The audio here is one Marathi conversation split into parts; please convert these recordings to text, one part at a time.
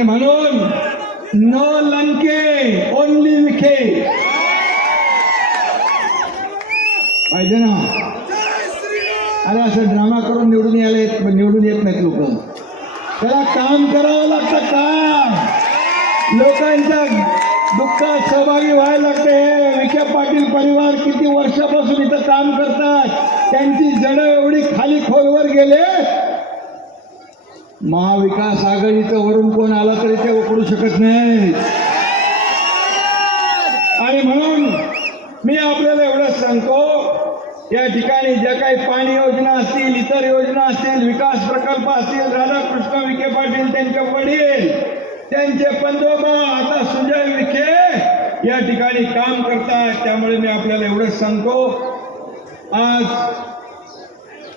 आणि म्हणून. न लंके ओनली विखे. पाहिजे ना? अरे असं ड्रामा करून निवडून यायला येत निवडून येत नाहीत लोक. त्याला काम करावं लागतं काम. लोकांच्या दुःखात सहभागी व्हायला लागते. हे विखे पाटील परिवार किती वर्षापासून इथं काम करतात. त्यांची जड एवढी खाली खोलवर गेले महाविकास आघाडीचं वरून कोण आला तरी ते उकडू शकत नाही. आणि म्हणून मी आपल्याला एवढंच सांगतो या ठिकाणी ज्या काही पाणी योजना असतील इतर योजना असतील विकास प्रकल्प असतील राधाकृष्ण विखे पाटील त्यांचे वडील त्यांचे पंजोबा आता सुजय विखे या ठिकाणी काम करतात. त्यामुळे मी आपल्याला एवढंच सांगतो आज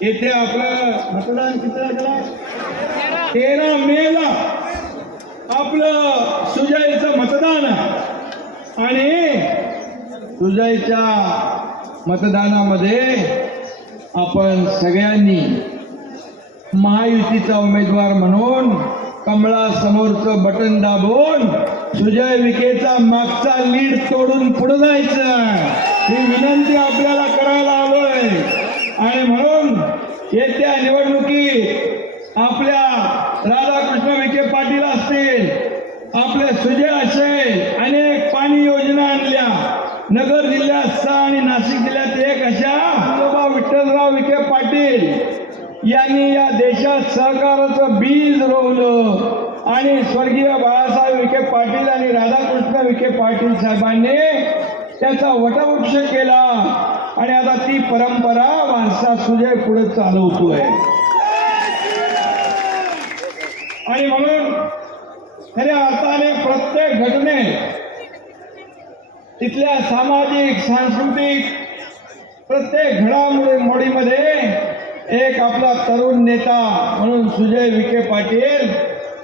येथे आपलं मतदान किती लागलं तेरा मेला आपलं सुजयचं मतदान. आणि सुजयच्या मतदानामध्ये आपण सगळ्यांनी महायुतीचा उमेदवार म्हणून कमळा समोरचं बटन दाबून सुजय विखेचा मागचा लीड तोडून पुढे जायचं. ही विनंती आपल्याला करायला आलोय. आणि म्हणून येत्या निवडणुकीत आपल्या राधाकृष्ण विखे पाटील असतील आपले सुजय असेल अनेक पाणी योजना आणल्या. नगर जिल्ह्यात सहा आणि नाशिक जिल्ह्यात एक अशा विनोबा विठ्ठलराव विखे पाटील यांनी या देशात सहकाराचं बीज रोवलं. आणि स्वर्गीय बाळासाहेब विखे पाटील आणि राधाकृष्ण विखे पाटील साहेबांनी त्याचा वटवृक्ष केला. आणि आता ती परंपरा वारसा सुजय पुढे चालवतोय. आणि म्हणून खऱ्या अर्थाने प्रत्येक घटने तिथल्या सामाजिक सांस्कृतिक प्रत्येक घडामुळे मोडीमध्ये एक आपला तरुण नेता म्हणून सुजय विखे पाटील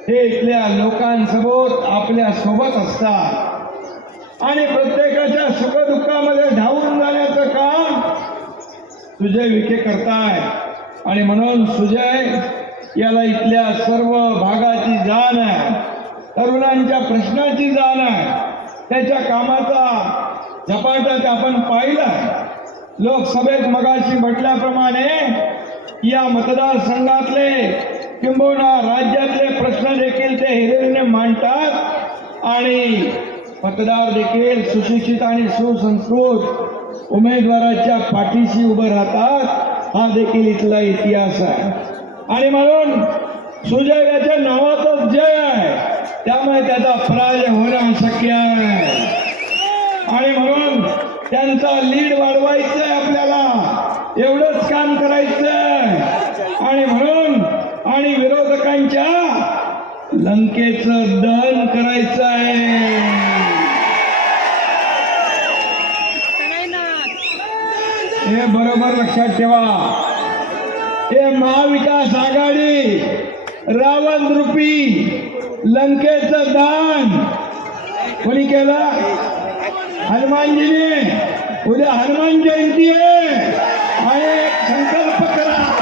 हे इथल्या लोकांसोबत आपल्यासोबत असतात. आणि प्रत्येकाच्या सुखदुःखामध्ये धावून जाण्याचं काम सुजय विखे करताय आणि म्हणून सुजय याला इथल्या सर्व भागाची जाण आहे. तरुणांच्या प्रश्नाची जाण आहे. त्याच्या कामाचा झपाट्यात आपण पाहिलं लोकसभेत मगाशी म्हटल्याप्रमाणे या मतदारसंघातले किंबहुना राज्यातले प्रश्न देखील ते हिरेने मांडतात आणि मतदार देखील सुशिक्षित आणि सुसंस्कृत उमेदवाराच्या पाठीशी उभं राहतात. हा देखील इथला इतिहास आहे. आणि म्हणून सुजय याच्या नावातच जय आहे. त्यामुळे त्याचा पराजय होणं अशक्य आहे. आणि म्हणून त्यांचा लीड वाढवायचं आहे आपल्याला. एवढंच काम करायचं आणि म्हणून आणि विरोधकांच्या लंकेचं दहन करायचं आहे हे बरोबर लक्षात ठेवा. महाविकास आघाडी रावण रुपी लंकेचं दान. कोणी केलं? हनुमानजीने. उद्या हनुमान जयंती आहे. आणि संकल्प करा.